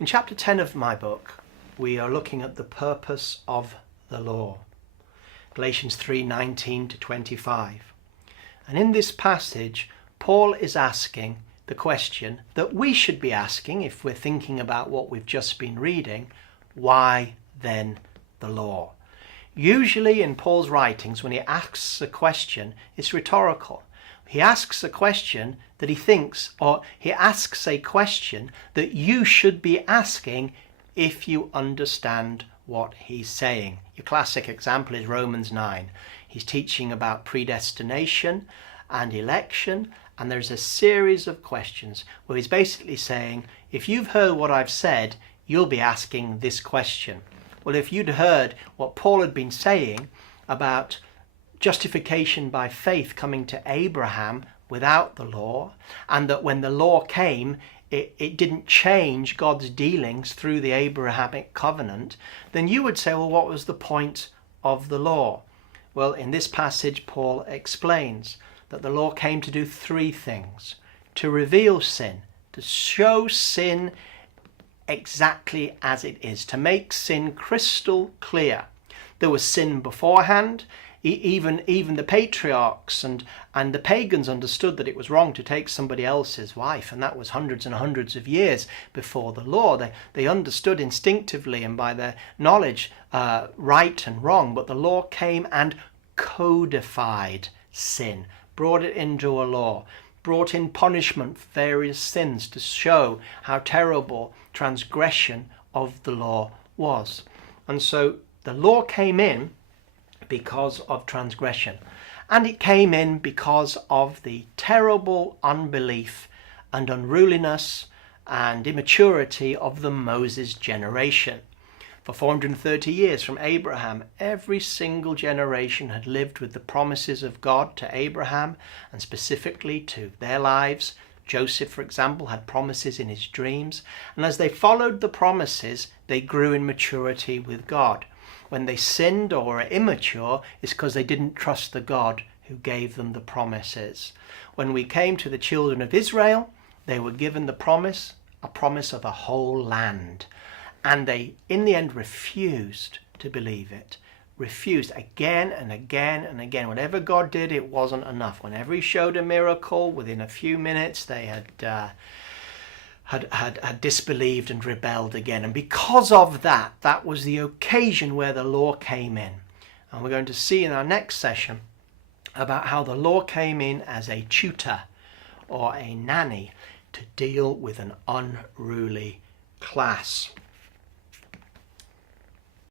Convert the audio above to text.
In chapter 10 of my book, we are looking at the purpose of the law. Galatians 3:19 to 25. And in this passage, Paul is asking the question that we should be asking if we're thinking about what we've just been reading: why then the law? Usually in Paul's writings, when he asks a question, it's rhetorical. He asks a question that he thinks, or he asks a question that you should be asking if you understand what he's saying. Your classic example is Romans 9. He's teaching about predestination and election, and there's a series of questions where he's basically saying, if you've heard what I've said, you'll be asking this question. Well, if you'd heard what Paul had been saying about justification by faith coming to Abraham without the law, and that when the law came, it didn't change God's dealings through the Abrahamic covenant, then you would say, well, what was the point of the law? Well, in this passage, Paul explains that the law came to do three things: to reveal sin, to show sin exactly as it is, to make sin crystal clear. There was sin beforehand. Even the patriarchs and the pagans understood that it was wrong to take somebody else's wife, and that was hundreds and hundreds of years before the law. They understood instinctively and by their knowledge right and wrong, but the law came and codified sin, brought it into a law, brought in punishment for various sins to show how terrible transgression of the law was. And so the law came in because of transgression, and it came in because of the terrible unbelief and unruliness and immaturity of the Moses generation. For 430 years from Abraham, every single generation had lived with the promises of God to Abraham and specifically to their lives. Joseph, for example, had promises in his dreams, and as they followed the promises, they grew in maturity with God. When they sinned or were immature, it's because they didn't trust the God who gave them the promises. When we came to the children of Israel, they were given a promise of a whole land. And they, in the end, refused to believe it. Refused again and again and again. Whenever God did, it wasn't enough. Whenever he showed a miracle, within a few minutes, they had disbelieved and rebelled again. And because of that, that was the occasion where the law came in. And we're going to see in our next session about how the law came in as a tutor or a nanny to deal with an unruly class.